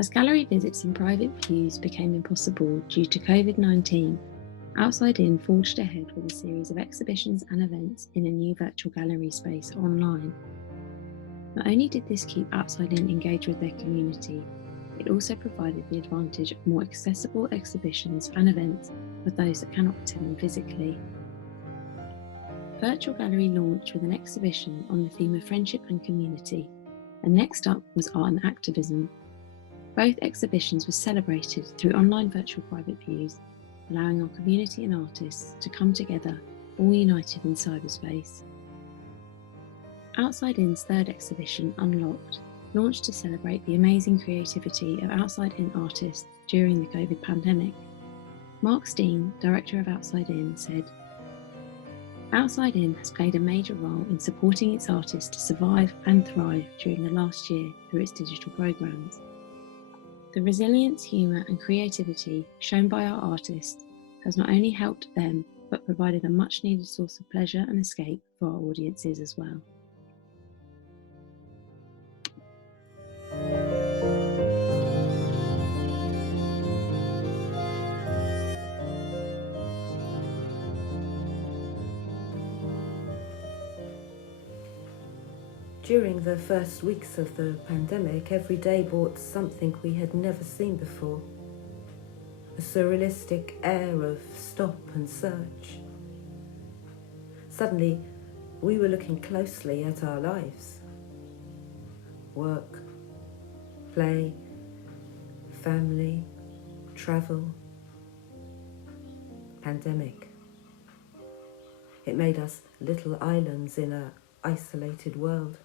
As gallery visits and private views became impossible due to COVID-19, Outside In forged ahead with a series of exhibitions and events in a new virtual gallery space online. Not only did this keep Outside In engaged with their community, it also provided the advantage of more accessible exhibitions and events for those that cannot attend them physically. Virtual Gallery launched with an exhibition on the theme of friendship and community, and next up was art and activism. Both exhibitions were celebrated through online virtual private views, allowing our community and artists to come together, all united in cyberspace. Outside In's third exhibition, Unlocked, launched to celebrate the amazing creativity of Outside In artists during the COVID pandemic. Mark Steen, director of Outside In, said, "Outside In has played a major role in supporting its artists to survive and thrive during the last year through its digital programs. The resilience, humour and creativity shown by our artists has not only helped them, but provided a much needed source of pleasure and escape for our audiences as well." During the first weeks of the pandemic, every day brought something we had never seen before. A surrealistic air of stop and search. Suddenly, we were looking closely at our lives. Work, play, family, travel, pandemic. It made us little islands in an isolated world.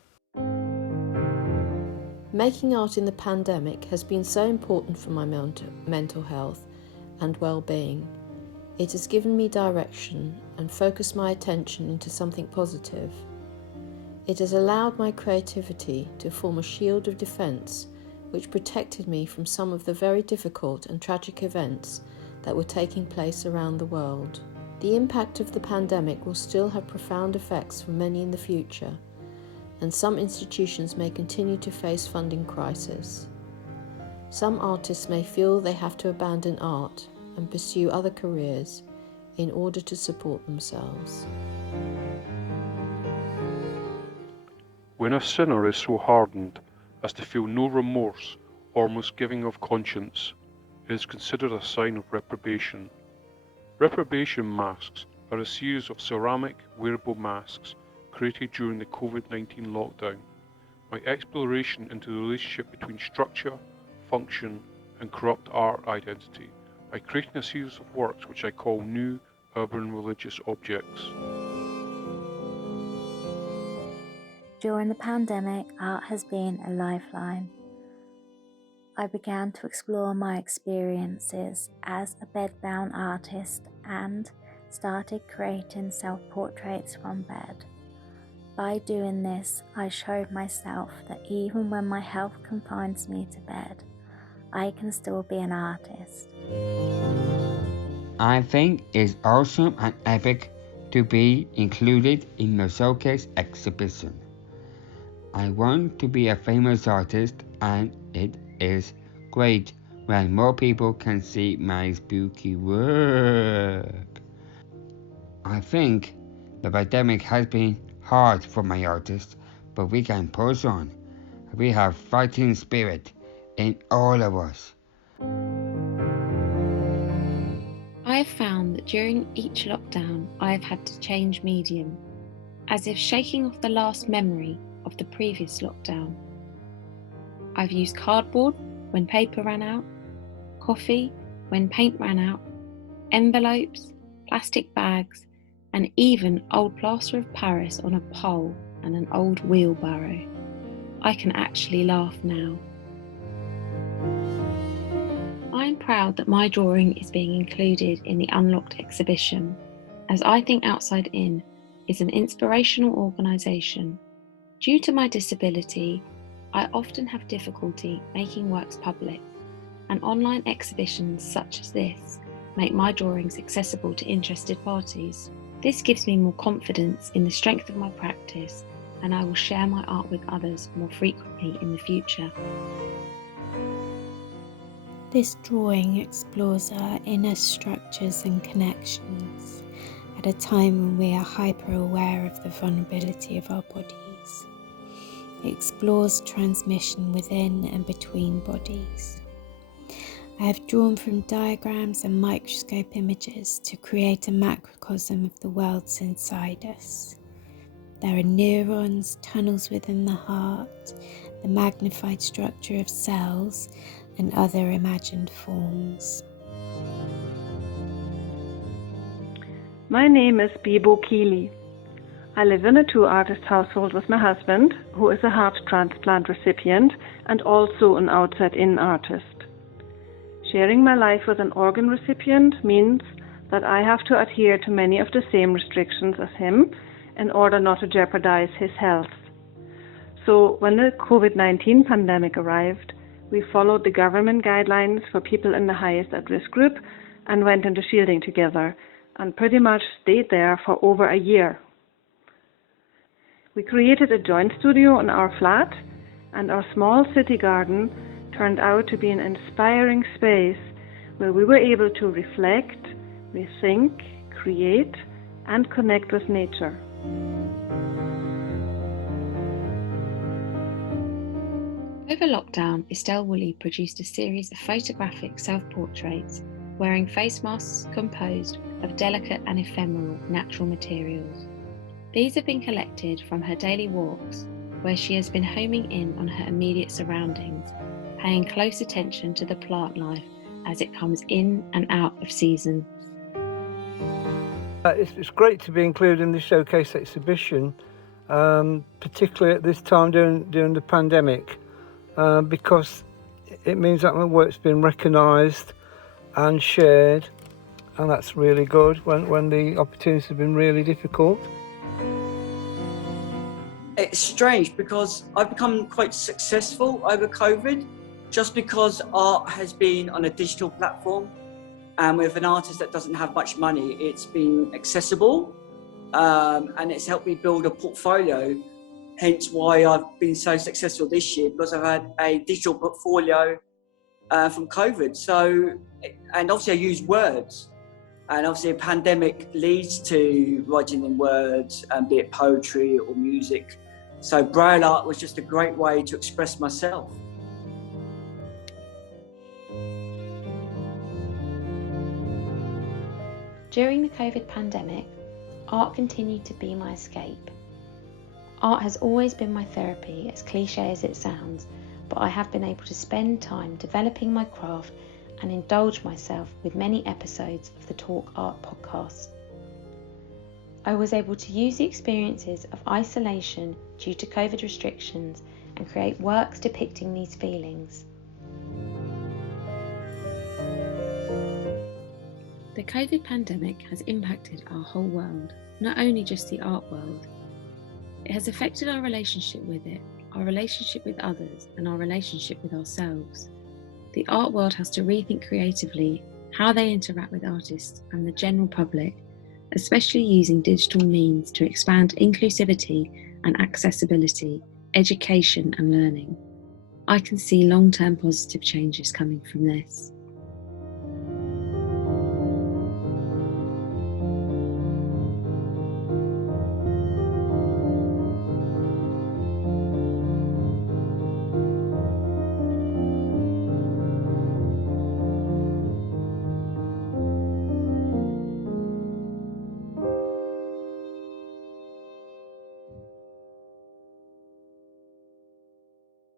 Making art in the pandemic has been so important for my mental health and well-being. It has given me direction and focused my attention into something positive. It has allowed my creativity to form a shield of defence which protected me from some of the very difficult and tragic events that were taking place around the world. The impact of the pandemic will still have profound effects for many in the future, and some institutions may continue to face funding crisis. Some artists may feel they have to abandon art and pursue other careers in order to support themselves. When a sinner is so hardened as to feel no remorse or misgiving of conscience, it is considered a sign of reprobation. Reprobation masks are a series of ceramic wearable masks created during the COVID-19 lockdown. My exploration into the relationship between structure, function, and corrupt art identity by creating a series of works which I call new urban religious objects. During the pandemic, art has been a lifeline. I began to explore my experiences as a bedbound artist and started creating self-portraits from bed. By doing this, I showed myself that even when my health confines me to bed, I can still be an artist. I think it's awesome and epic to be included in the showcase exhibition. I want to be a famous artist, and it is great when more people can see my spooky work. I think the pandemic has been hard for my artists, but we can push on. We have fighting spirit in all of us. I have found that during each lockdown, I have had to change medium, as if shaking off the last memory of the previous lockdown. I've used cardboard when paper ran out, coffee when paint ran out, envelopes, plastic bags, and even old plaster of Paris on a pole and an old wheelbarrow. I can actually laugh now. I am proud that my drawing is being included in the Unlocked exhibition, as I think Outside In is an inspirational organisation. Due to my disability, I often have difficulty making works public, and online exhibitions such as this make my drawings accessible to interested parties. This gives me more confidence in the strength of my practice, and I will share my art with others more frequently in the future. This drawing explores our inner structures and connections at a time when we are hyper aware of the vulnerability of our bodies. It explores transmission within and between bodies. I have drawn from diagrams and microscope images to create a macrocosm of the worlds inside us. There are neurons, tunnels within the heart, the magnified structure of cells, and other imagined forms. My name is BIBO KEELEY. I live in a two-artist household with my husband, who is a heart transplant recipient and also an outside-in artist. Sharing my life with an organ recipient means that I have to adhere to many of the same restrictions as him in order not to jeopardize his health. So when the COVID-19 pandemic arrived, we followed the government guidelines for people in the highest at-risk group and went into shielding together, and pretty much stayed there for over a year. We created a joint studio in our flat, and our small city garden turned out to be an inspiring space where we were able to reflect, rethink, create, and connect with nature. Over lockdown, Estelle Wooley produced a series of photographic self-portraits wearing face masks composed of delicate and ephemeral natural materials. These have been collected from her daily walks, where she has been homing in on her immediate surroundings, paying close attention to the plant life as it comes in and out of season. It's great to be included in the showcase exhibition, particularly at this time during the pandemic, because it means that my work's been recognised and shared, and that's really good when the opportunities have been really difficult. It's strange because I've become quite successful over COVID just because art has been on a digital platform, and with an artist that doesn't have much money, it's been accessible, and it's helped me build a portfolio, hence why I've been so successful this year, because I've had a digital portfolio from COVID. So, and obviously I use words, and obviously a pandemic leads to writing in words, be it poetry or music. So braille art was just a great way to express myself. During the COVID pandemic, art continued to be my escape. Art has always been my therapy, as cliche as it sounds, but I have been able to spend time developing my craft and indulge myself with many episodes of the Talk Art podcast. I was able to use the experiences of isolation due to COVID restrictions and create works depicting these feelings. The COVID pandemic has impacted our whole world, not only just the art world. It has affected our relationship with it, our relationship with others, and our relationship with ourselves. The art world has to rethink creatively how they interact with artists and the general public, especially using digital means to expand inclusivity and accessibility, education and learning. I can see long-term positive changes coming from this.